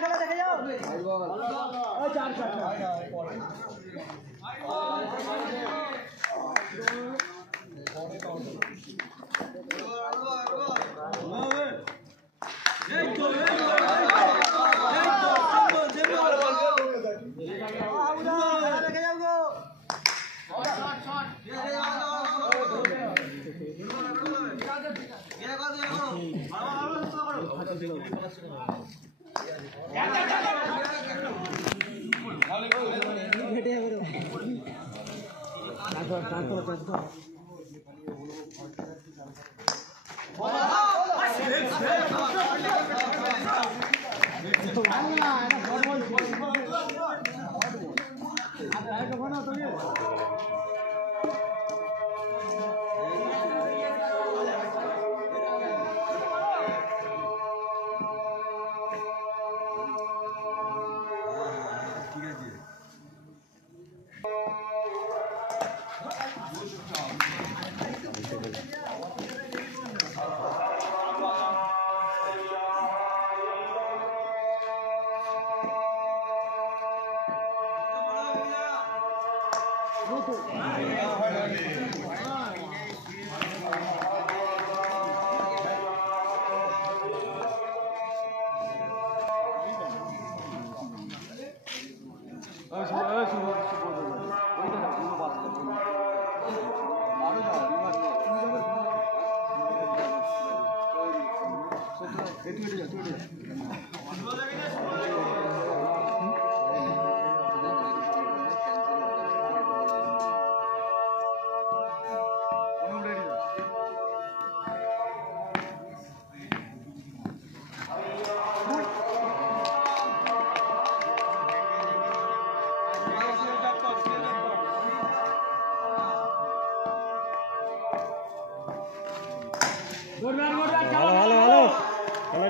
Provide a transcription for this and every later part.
খেলা দেখে যাও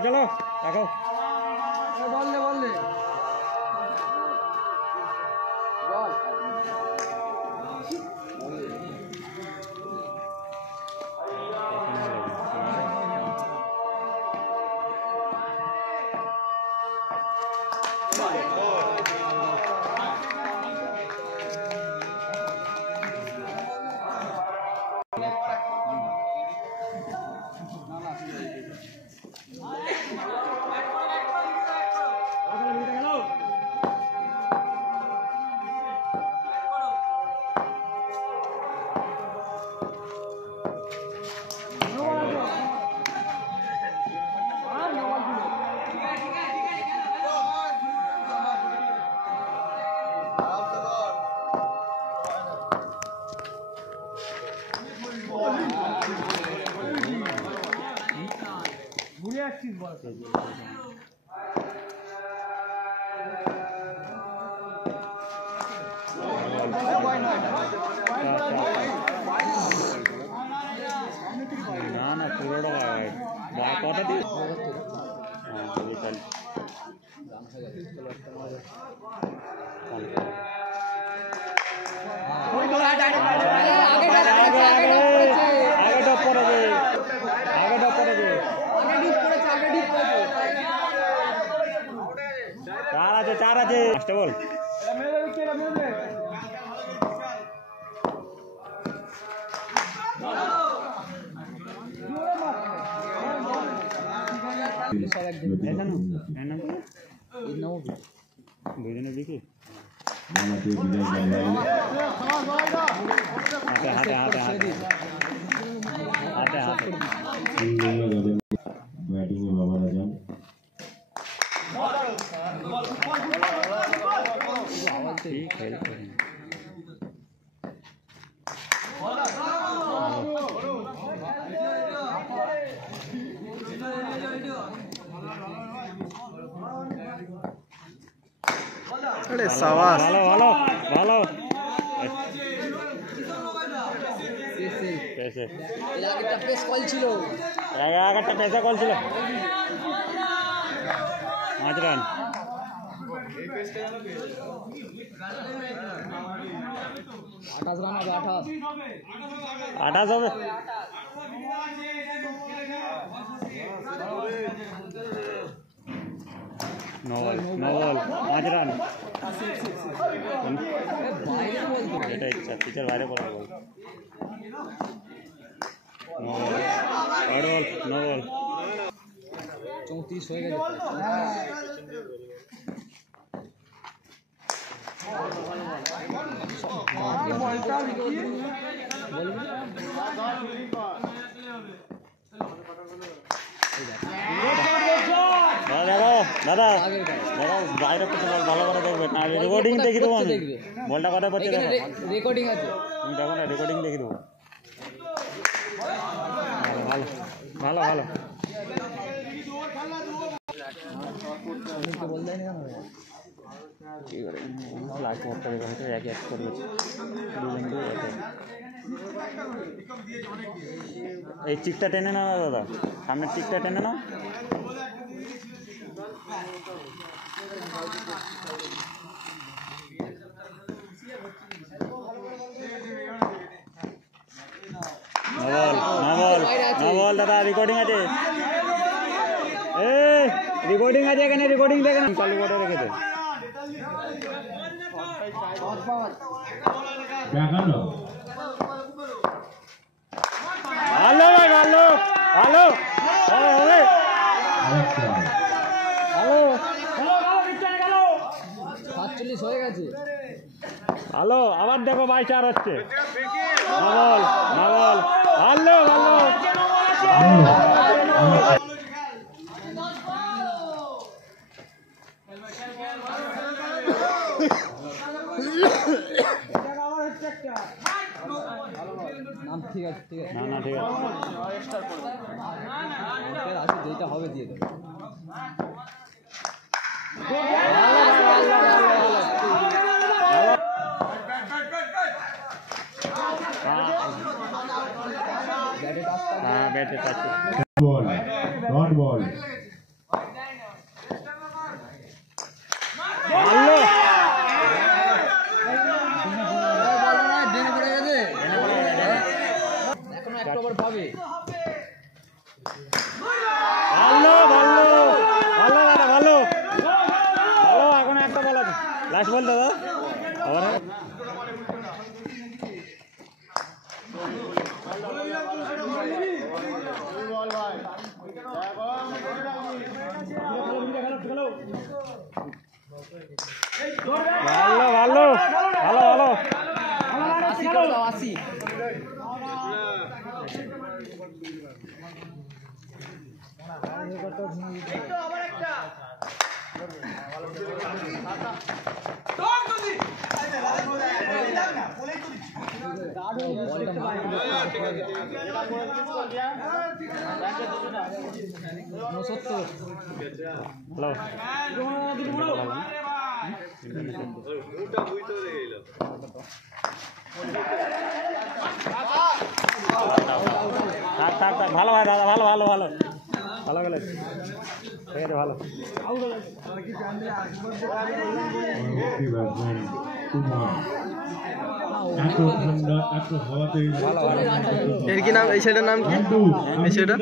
चलो चलो बोल दे चार আছে বল দুজনে দেখি হাতে হাতে হাতে হাতে হাতে হাতে बैटिंग में बाबा राजान ठीक है अरे शाबाश ভালো ভালো ভালো कैसे একটা পেস কল ছিল একটা পেসা কল ছিল 5 রান এই পেসটা জানো কি 28 রান হবে 28 হবে নো বল 5 রান এটা ইচ্ছা পিচের বাইরে পড়া ball no ball no ball 34 হয়ে গেছে দাদা বাইরে ভালো করে দেখবে না রেকর্ডিং দেখি দেবো আমি বলটা কথা বলছে রেকর্ডিং আছে তুমি দেখো না রেকর্ডিং দেখি দেবো ভালো ভালো ভালো লাস্ট ওভারটা দেখে হয়তো এক এক করবে এই চিকটা টেনে নাও না দাদা সামনের চিকটা টেনে নাও বল দাদা রেকর্ডিং আছে রেকর্ডিং আছে এখানে রেকর্ডিং দেখেন চালু করে রেখেছে ভালো ভালো ভালো ভালো 47 হয়ে গেছে ভালো আবার দেখো 22 হচ্ছে বল বল ভালো ভালো নাম ঠিক আছে ঠিক আছে না ঠিক আছে আছে যেটা হবে দিয়ে দেবো बैठे बॉल डॉट बॉल পাবে ভালো ভালো ভালো ভালো ভালো এখন একটা বল আছে লাস্ট বল দাদা আবার ভালো ভালো ভালো ভালো 80 করে দাও 80 ভালো ভাই দাদা ভালো ভালো ভালো ভালো গেলে ঠিক আছে ভালো এর কি নাম এই ছেলেটার নাম কি এই ছেলেটা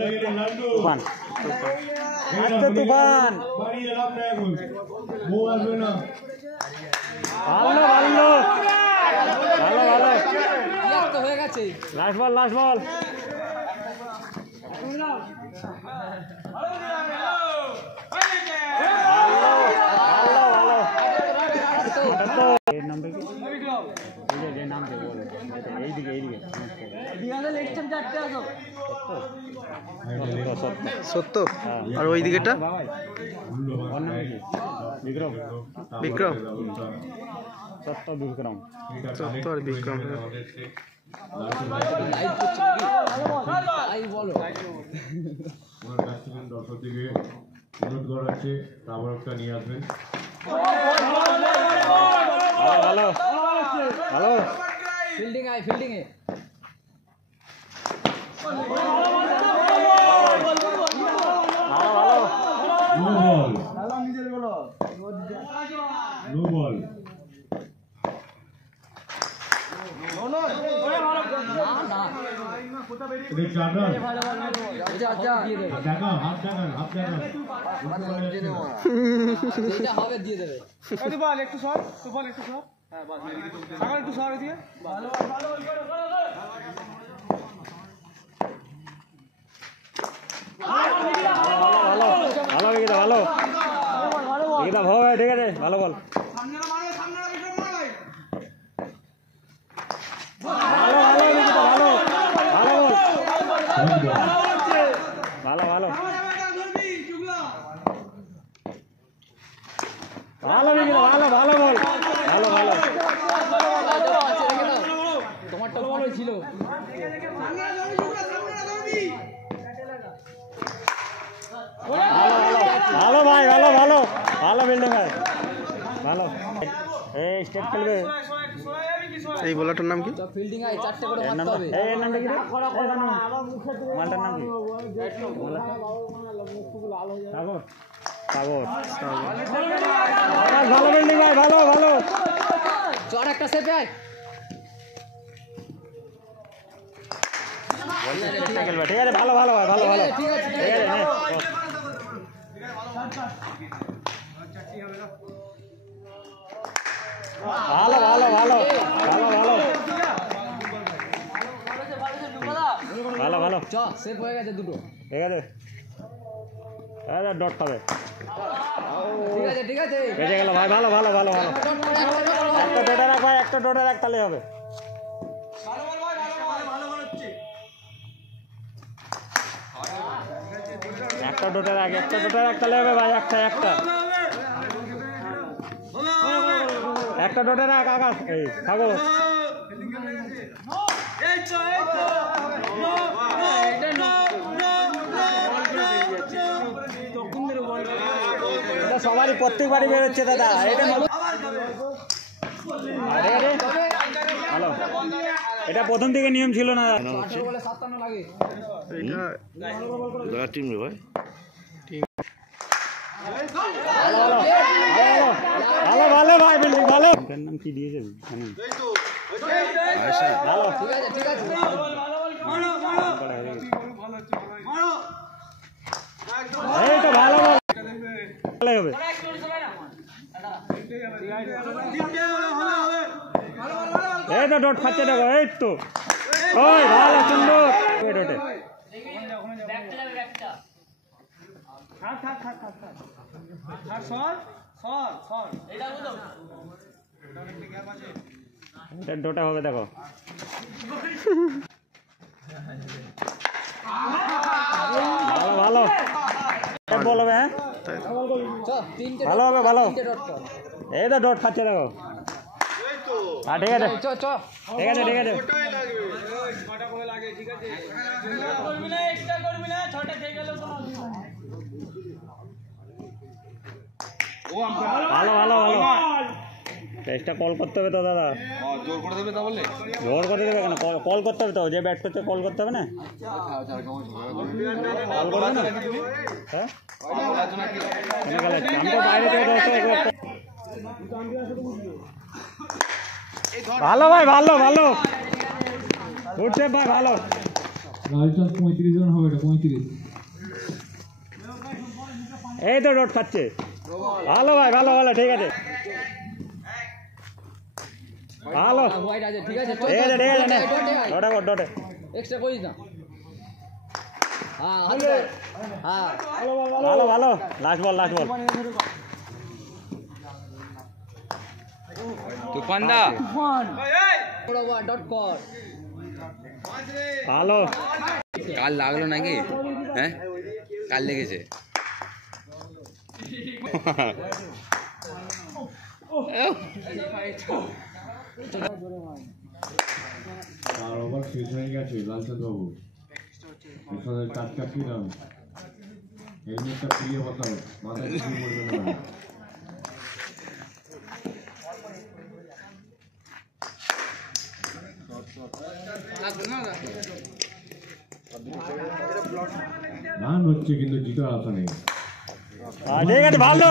তুফান তুফান ভালো ভালো ভালো ভালো হয়ে গেছে লাস্ট বল সত্য আর ওই দিকেটা বিক্রম বিক্রম সত্য বিক্রম সত্য আর বিক্রম দর্শক থেকে অনুরোধ করা হচ্ছে রাবারটা নিয়ে আসবেন ভালো ভালো ফিল্ডিং এ নো বল নো বল না এটা চাদর দিয়ে দেবে দেখো হাফ চাদর এটা হবে দিয়ে দেবে তুই বল একটু সর হ্যাঁ বল সাগর একটু সর দিয়ে ভালো ভালো বিকিতা ভালো বিকিতা ভালো ঠিক আছে ভালো বল ভালো ভালো বিকিতা ভালো ভালো বল ভালো ভালো ভালো বিকিতা ভালো ভালো বল ভালো ভালো তোমার তো ভালো ছিল ভালো ভাই ভালো ভালো ভালো বিল্ডিং ভাই ভালো এই স্টেপ খেলবে এই বলাটার নাম কি ফিল্ডিং আই চারটে করে মারতে হবে এই নামটা কি রে মালটার নাম কি সাগর সাগর ভালো বিল্ডিং ভাই ভালো ভালো চড় একটা সেপে আয় খেলবে ঠিক আছে ভালো ভালো ভাই ভালো ভালো ঠিক আছে ঠিক আছে নে ভালো ভালো ভালো ভালো ভালো ভালো ভালো চ সেপ হয়ে গেছে দুটো ঠিক আছে ডট পাবে ঠিক আছে বেঁচে গেল ভাই ভালো ভালো ভালো ভালো একটা ডোটা রাখ ভাই একটা ডোটা রাখ তাহলে হবে একটা ডোটা রাখ তাহলে হবে ভাই একটা ডোটা রাখ আকাশ এই থাকো সবারই প্রত্যেকবারই বেরোচ্ছে দাদা এটা ভালো এটা প্রথম থেকে নিয়ম ছিল না টিম রে ভাই ভালো ভালো ভাই বিল্ডিং ভালো নাম কি দিয়েছে ভালো ঠিক আছে এই তো ভালো ভালো হবে এই তো ডট খাচ্ছে দেখো এই তো ওই ভালো সুন্দর ডটে এটা ডোটা হবে দেখো ভালো ভালো বল হবে হ্যাঁ ভালো হবে ভালো এই তো ডট খাচ্ছে দেখো হ্যাঁ ঠিক আছে ঠিক আছে ঠিক আছে ভালো ভালো ভালো টেস্টটা কল করতে হবে তো দাদা জোর করে দেবে তা বললে জোর করে দেবে কেন কল করতে হবে তো যে ব্যাট করতে কল করতে হবে না কল করবে না হ্যাঁ আমি তো বাইরে থেকে ভালো ভাই ভালো ভালো উঠছে ভাই ভালো রাজস্থান 35 জন হবে এটা 35 এই তো ডট খাচ্ছে ভালো ভাই ভালো ভালো ঠিক আছে ভালো হোয়াইট আছে ঠিক আছে ঠিক আছে ঠিক আছে ডটে কর ডটে এক্সট্রা করিস না হ্যাঁ হ্যাঁ ভালো ভালো লাস্ট বল তুফানদা ডট কর ভালো কাল লাগলো নাকি হ্যাঁ কাল লেগেছে আর ওভার শেষ হয়ে গেছে লালচাঁদ বাবু এর টাটকা কি দাম হেলমেটটা ফিরিয়ে বসাও মাথায় কিছু পড়বে না রান হচ্ছে কিন্তু জিতার আশা নেই ঠিক আছে ভালো